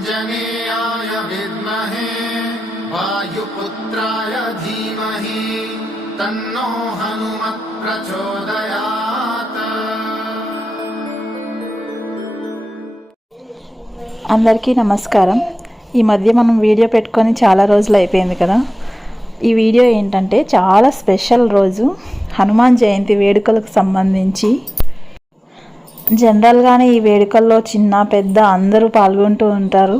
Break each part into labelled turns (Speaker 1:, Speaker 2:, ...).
Speaker 1: आञ्जनेयाय विद्महे वायुपुत्राय धीमहि तन्नो हनुमत् प्रचोदयात्
Speaker 2: అందరికీ నమస్కారం ఈ మధ్య మనం వీడియో పెట్టుకొని చాలా రోజులు అయిపోయింది కదా ఈ వీడియో ఏంటంటే చాలా స్పెషల్ రోజు హనుమాన్ జయంతి వేడుకలకు సంబంధించి జనరల్గానే ఈ వేడుకల్లో చిన్న పెద్ద అందరూ పాల్గొంటూ ఉంటారు.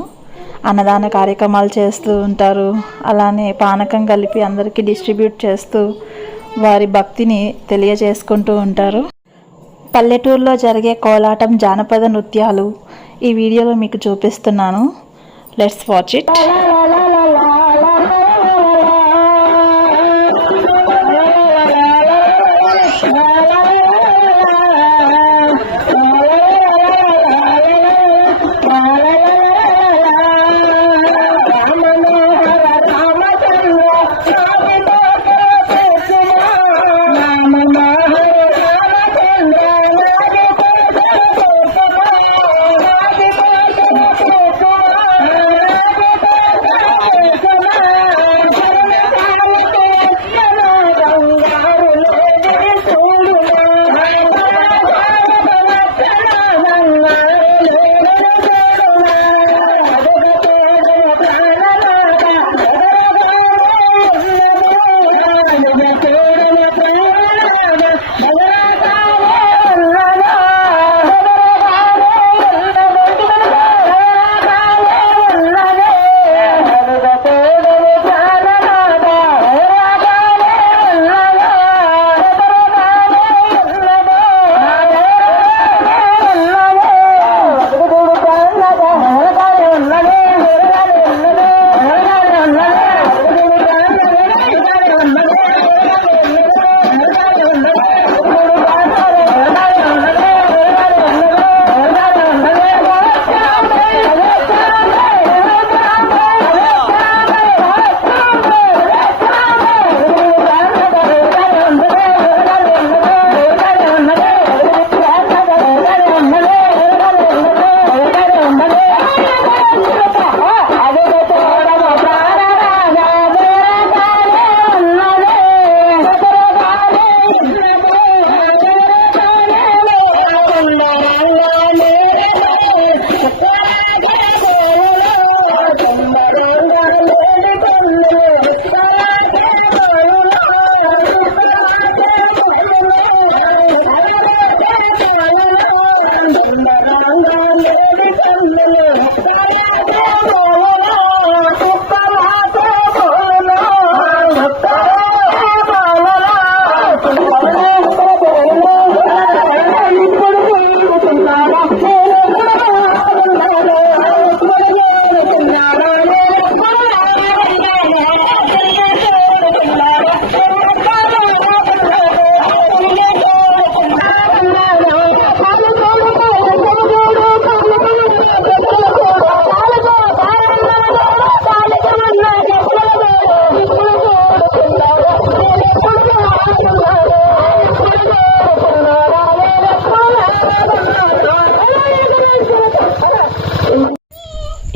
Speaker 2: అన్నదాన కార్యక్రమాలు చేస్తూ ఉంటారు. అలానే పానకం కలిపి అందరికీ డిస్ట్రిబ్యూట్ చేస్తూ వారి భక్తిని తెలియజేసుకుంటూ ఉంటారు. పల్లెటూరులో జరిగే కోలాటం జానపద నృత్యాలు ఈ వీడియోలో మీకు చూపిస్తున్నాను. లెట్స్ వాచ్ ఇట్ Ela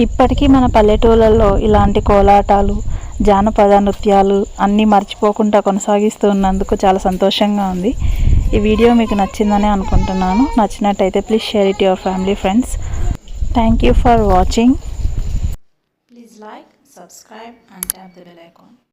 Speaker 2: ఇప్పటికీ మన పల్లెటూళ్ళల్లో ఇలాంటి కోలాటాలు జానపద నృత్యాలు అన్నీ మర్చిపోకుండా కొనసాగిస్తూ ఉన్నందుకు చాలా సంతోషంగా ఉంది. ఈ వీడియో మీకు నచ్చిందనే అనుకుంటున్నాను. నచ్చినట్టయితే please share it your family friends. Thank you for watching please like subscribe and tap the bell icon